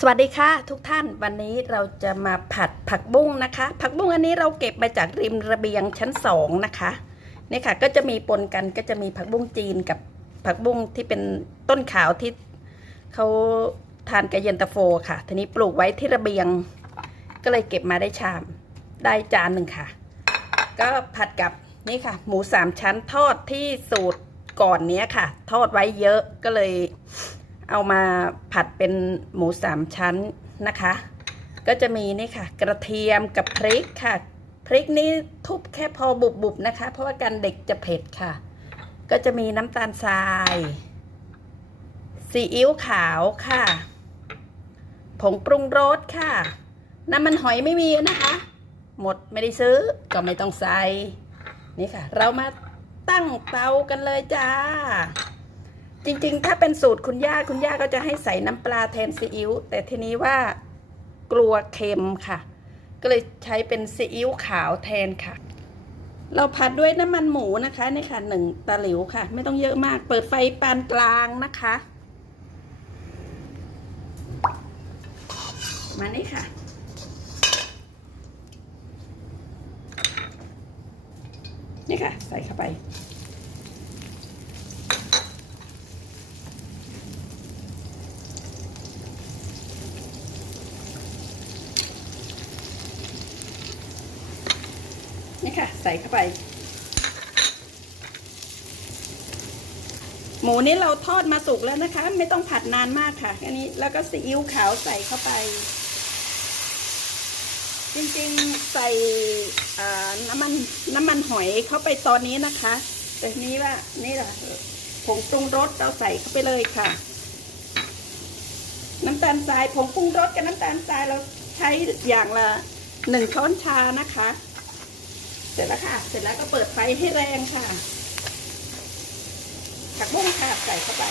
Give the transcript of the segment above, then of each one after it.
สวัสดีค่ะทุกท่านวันนี้เราจะมาผัดผักบุ้งนะคะ ผักบุ้งอันนี้เราเก็บมาจากริมระเบียงชั้นสองนะคะนี่ค่ะก็จะมีปนกันก็จะมีผักบุ้งจีนกับผักบุ้งที่เป็นต้นขาวที่เขาทานกับเย็นตาโฟค่ะ ทีนี้ปลูกไว้ที่ระเบียง ก็เลยเก็บมาได้ชามได้จานหนึ่งค่ะ ก็ผัดกับนี่ค่ะ หมูสามชั้นทอดที่สูตรก่อนเนี้ยค่ะ ทอดไว้เยอะก็เลย เอามาผัดเป็นหมูสามชั้นนะคะ ก็จะมีนี่ค่ะ กระเทียมกับพริกค่ะ พริกนี้ทุบแค่พอบุบๆนะคะ เพราะว่ากันเด็กจะเผ็ดค่ะ ก็จะมีน้ำตาลทรายซีอิ๊วขาวค่ะ ผงปรุงรสค่ะ น้ำมันหอยไม่มีนะคะ หมดไม่ได้ซื้อก็ไม่ต้องใส่นี่ค่ะ เรามาตั้งเตากันเลยจ้า จริงๆ ถ้าเป็นสูตรคุณย่าคุณย่าก็จะให้ใส่น้ำปลาแทนซีอิ๊วแต่ทีนี้ว่ากลัวเค็มค่ะ ก็เลยใช้เป็นซีอิ๊วขาวแทนค่ะ เราผัดด้วยน้ำมันหมูนะคะนี่ค่ะหนึ่งตะหลิวค่ะ ไม่ต้องเยอะมาก เปิดไฟปานกลางนะคะ มานี่ค่ะนี่ค่ะ ใส่เข้าไป นี่ค่ะ ใส่เข้าไป หมูนี้เราทอดมาสุกแล้วนะคะ ไม่ต้องผัดนานมากค่ะอันนี้แล้วก็ซีอิ๊วขาวใส่เข้าไป จริงๆใส่น้ำมันน้ำมันหอยเข้าไปตอนนี้นะคะ แต่นี้ว่านี่แหละผงปรุงรสเราใส่เข้าไปเลยค่ะ น้ำตาลทรายผงปรุงรสกับน้ำตาลทรายเราใช้อย่างละหนึ่งช้อนชานะคะ เสร็จแล้วค่ะ เสร็จแล้วก็เปิดไฟให้แรงค่ะผักบุ้งค่ะใส่เข้าไป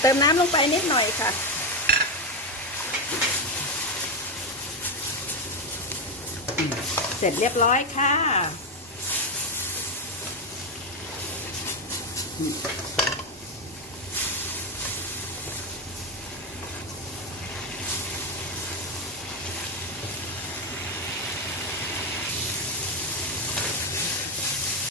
เติมน้ำลงไปนิดหน่อยค่ะ สร็จเรียบร้อยค่ะ